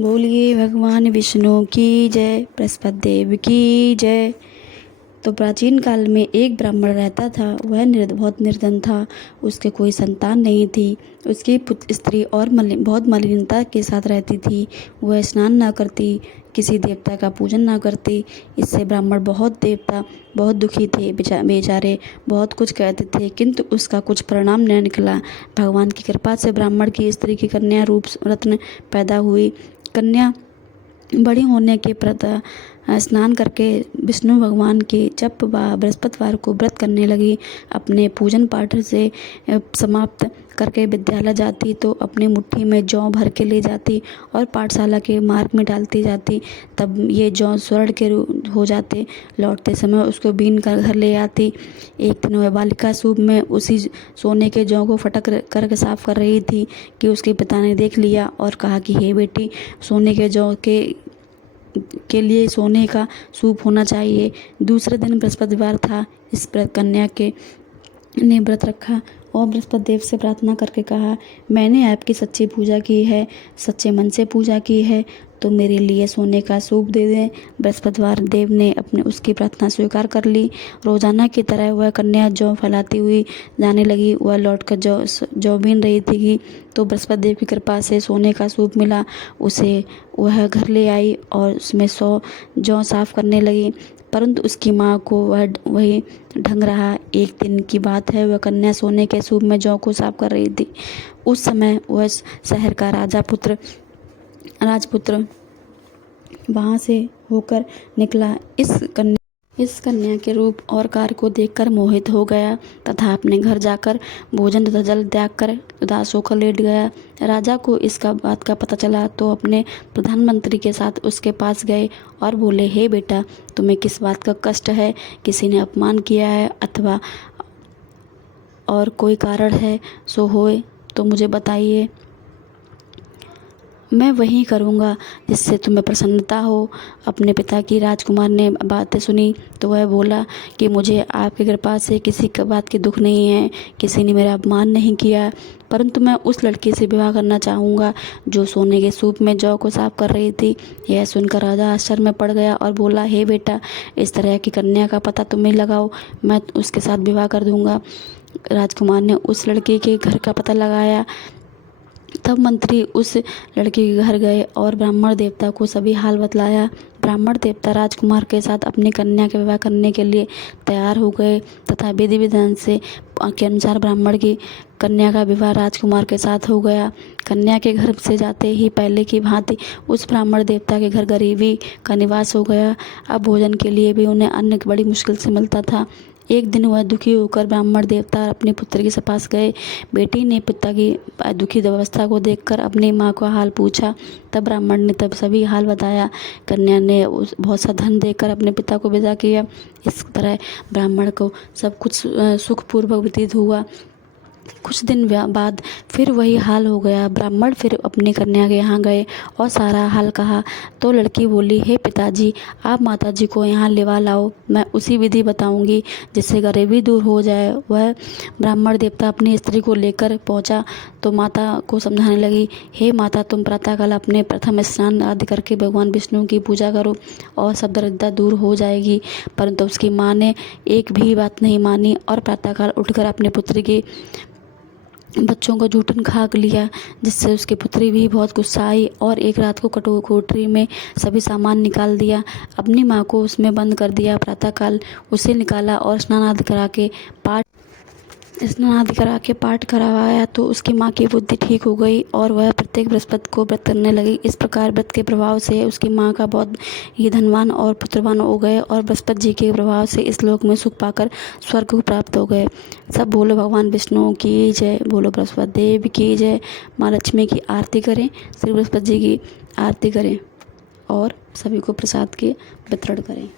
बोलिए भगवान विष्णु की जय, बृहस्पति देव की जय। तो प्राचीन काल में एक ब्राह्मण रहता था। वह बहुत निर्धन था। उसके कोई संतान नहीं थी। उसकी स्त्री और बहुत मलिनता के साथ रहती थी। वह स्नान न करती, किसी देवता का पूजन न करती। इससे ब्राह्मण बहुत दुखी थे। बेचारे बहुत कुछ कहते थे, किंतु उसका कुछ परिणाम न निकला। भगवान की कृपा से ब्राह्मण की स्त्री की कन्या रूप रत्न पैदा हुई। कन्या बड़ी होने के स्नान करके विष्णु भगवान के जब बृहस्पतिवार को व्रत करने लगी, अपने पूजन पाठ से समाप्त करके विद्यालय जाती तो अपनी मुट्ठी में जौ भर के ले जाती और पाठशाला के मार्ग में डालती जाती। तब ये जौ स्वर्ण के हो जाते। लौटते समय उसको बीन कर घर ले आती। एक दिन वह बालिका सूप में उसी सोने के जौ को फटक करके साफ कर रही थी कि उसके पिता ने देख लिया और कहा कि हे बेटी, सोने के जौ के लिए सोने का सूप होना चाहिए। दूसरे दिन बृहस्पतिवार था। इस कन्या के ने व्रत रखा और बृहस्पति देव से प्रार्थना करके कहा, मैंने आपकी सच्ची पूजा की है, सच्चे मन से पूजा की है, तो मेरे लिए सोने का सूप दे दें। बृहस्पतिवार देव ने उसकी प्रार्थना स्वीकार कर ली। रोजाना की तरह वह कन्या जौ फैलाती हुई जाने लगी। वह लौटकर जौ बीन रही थी तो बृहस्पति देव की कृपा से सोने का सूप मिला। उसे वह घर ले आई और उसमें 100 जौ साफ करने लगी, परंतु उसकी माँ को वही ढंग रहा। एक दिन की बात है, वह कन्या सोने के सूप में जौ को साफ कर रही थी। उस समय वह शहर का राजपुत्र वहाँ से होकर निकला। इस कन्या के रूप और कार्य को देखकर मोहित हो गया तथा अपने घर जाकर भोजन तथा जल त्याग कर उदास होकर लेट गया। राजा को बात का पता चला तो अपने प्रधानमंत्री के साथ उसके पास गए और बोले, हे बेटा, तुम्हें किस बात का कष्ट है? किसी ने अपमान किया है अथवा और कोई कारण है सो होए तो मुझे बताइए, मैं वही करूँगा जिससे तुम्हें प्रसन्नता हो। अपने पिता की राजकुमार ने बातें सुनी तो वह बोला कि मुझे आपकी कृपा से किसी बात की दुख नहीं है, किसी ने मेरा अपमान नहीं किया, परंतु मैं उस लड़की से विवाह करना चाहूँगा जो सोने के सूप में जौ को साफ कर रही थी। यह सुनकर राजा आश्चर्य में पड़ गया और बोला, हे बेटा, इस तरह की कन्या का पता तुम्हें लगाओ, मैं उसके साथ विवाह कर दूँगा। राजकुमार ने उस लड़की के घर का पता लगाया। तब मंत्री उस लड़के के घर गए और ब्राह्मण देवता को सभी हाल बतलाया। ब्राह्मण देवता राजकुमार के साथ अपनी कन्या के विवाह करने के लिए तैयार हो गए तथा विधि विधान के अनुसार ब्राह्मण की कन्या का विवाह राजकुमार के साथ हो गया। कन्या के घर से जाते ही पहले की भांति उस ब्राह्मण देवता के घर गरीबी का निवास हो गया। अब भोजन के लिए भी उन्हें अन्न बड़ी मुश्किल से मिलता था। एक दिन वह दुखी होकर ब्राह्मण देवता अपनी पुत्र के पास गए। बेटी ने पिता की दुखी अवस्था को देखकर अपनी माँ को हाल पूछा। तब ब्राह्मण ने सभी हाल बताया। कन्या ने बहुत सा धन देकर अपने पिता को विदा किया। इस तरह ब्राह्मण को सब कुछ सुखपूर्वक व्यतीत हुआ। कुछ दिन बाद फिर वही हाल हो गया। ब्राह्मण फिर अपनी कन्या के यहाँ गए और सारा हाल कहा तो लड़की बोली, हे पिताजी, आप माताजी को यहाँ लेवा लाओ, मैं उसी विधि बताऊंगी जिससे गरीबी दूर हो जाए। वह ब्राह्मण देवता अपनी स्त्री को लेकर पहुँचा तो माता को समझाने लगी, हे माता, तुम प्रातःकाल अपने प्रथम स्नान आदि करके भगवान विष्णु की पूजा करो और सब दरिद्रता दूर हो जाएगी। परंतु उसकी माँ ने एक भी बात नहीं मानी और प्रातःकाल उठकर अपने पुत्री की बच्चों को जूठन खाक लिया, जिससे उसकी पुत्री भी बहुत गुस्सा आई और एक रात को कोठरी में सभी सामान निकाल दिया। अपनी माँ को उसमें बंद कर दिया। प्रातःकाल उसे निकाला और स्नान आदि करा के पाठ करवाया तो उसकी माँ की बुद्धि ठीक हो गई और वह प्रत्येक बृहस्पति को व्रत करने लगी। इस प्रकार व्रत के प्रभाव से उसकी माँ का बहुत ही धनवान और पुत्रवान हो गए और बृहस्पति जी के प्रभाव से इस लोक में सुख पाकर स्वर्ग को प्राप्त हो गए। सब बोलो भगवान विष्णु की जय, बोलो बृहस्पति देव की जय। माँ लक्ष्मी की आरती करें, श्री बृहस्पति जी की आरती करें और सभी को प्रसाद के वितरण करें।